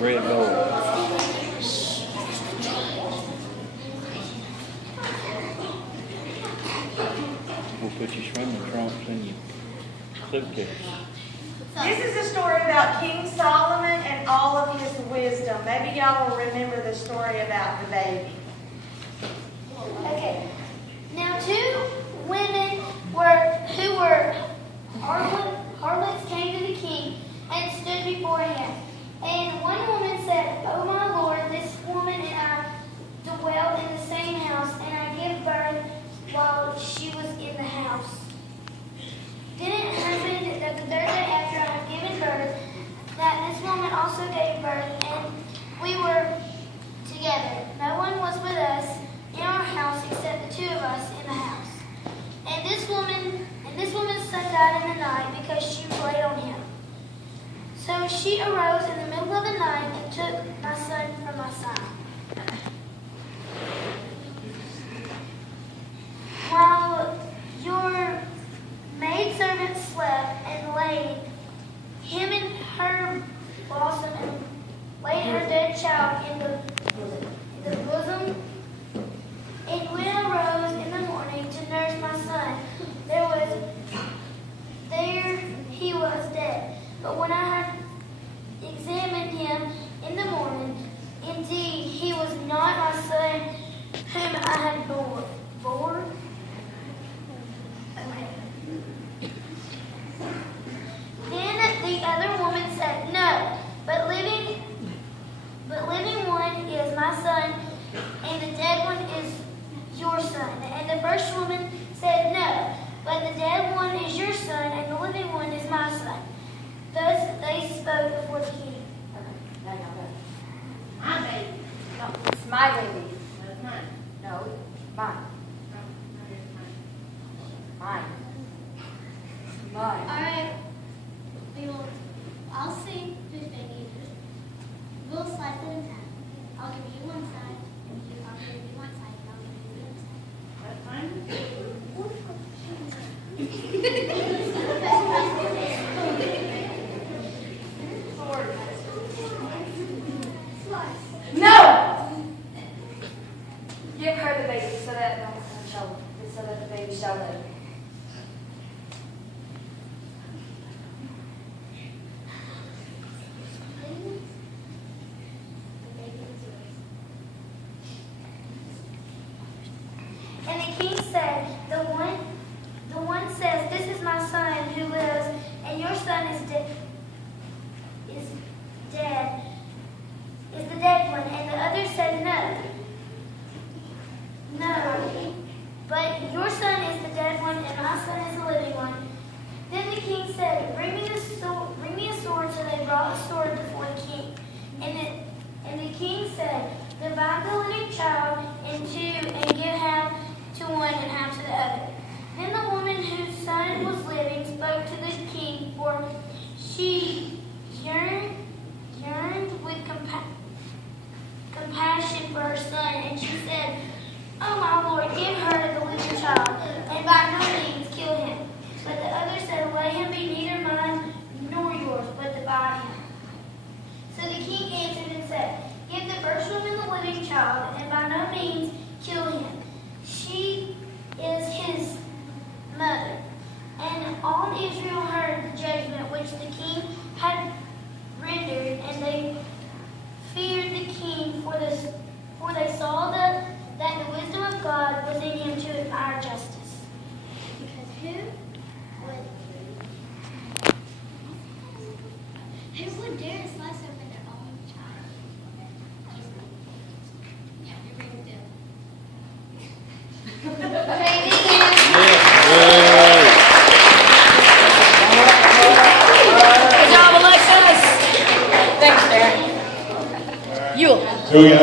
red bowl. We'll put your swimming trunks in your suitcase. This is a story about King Solomon and all of his wisdom. Maybe y'all will remember the story about the baby. Okay. Now 2 women who were harlots came to the king and stood before him. And one woman said, "Oh my lord, this woman and I dwell in the same house, and I gave birth while she was in the house. Then it happened that the 3rd day after I had given birth, that this woman also gave birth, and we were together. No one was with us in our house except the 2 of us in the house. And this woman's son died in the night because she was laid on him. So she arose in the middle of the night and took my son from my side. While your maidservant slept and laid him in her bosom and laid her dead child in the bosom, and when I rose in the morning to nurse my son, there he was dead. But when I had examined him in the morning, indeed he was not my son whom I had born. Okay. Then the other woman said, "No, but living one is my son, and the dead one is your son." And the first woman said, "No, but the dead one is your son, and the living one is my son." Thus they spoke before the king. No. My baby. No, it's my baby. No, it's mine. No, mine. Mine. Mine. All right. I'll see whose baby it is. We'll slice it in half. I'll give you one side, and I'll give you one side, and I'll give you the other side. That's fine. No! Give her the baby so that the baby shall live. And the king said, the one says, "This is my son who lives, and your son is dead. Is the dead one." And the other said, No, but your son is the dead one, and my son is the living one." Then the king said, Bring me a sword." So they brought a sword before the king. And the king said, "Divide the living child in 2, and give half to one and half to the other." Then the woman whose son was living spoke to the king, for she yearned with compassion for her son, and she said, "Oh my lord, give her the living child, and by no means kill him." But the other said, "Let him be neither mine nor yours, but divide him." So the king answered and said, "Give the first woman the living child, and by no means kill him. She is his mother." And all Israel heard the judgment which the king had rendered, and they feared the king, for they saw that the wisdom of God was in him to admire justice. Because who would dare to slice open their own child? Yeah, you're bringing them. Good job, Alexis. Thanks, Darren. So we got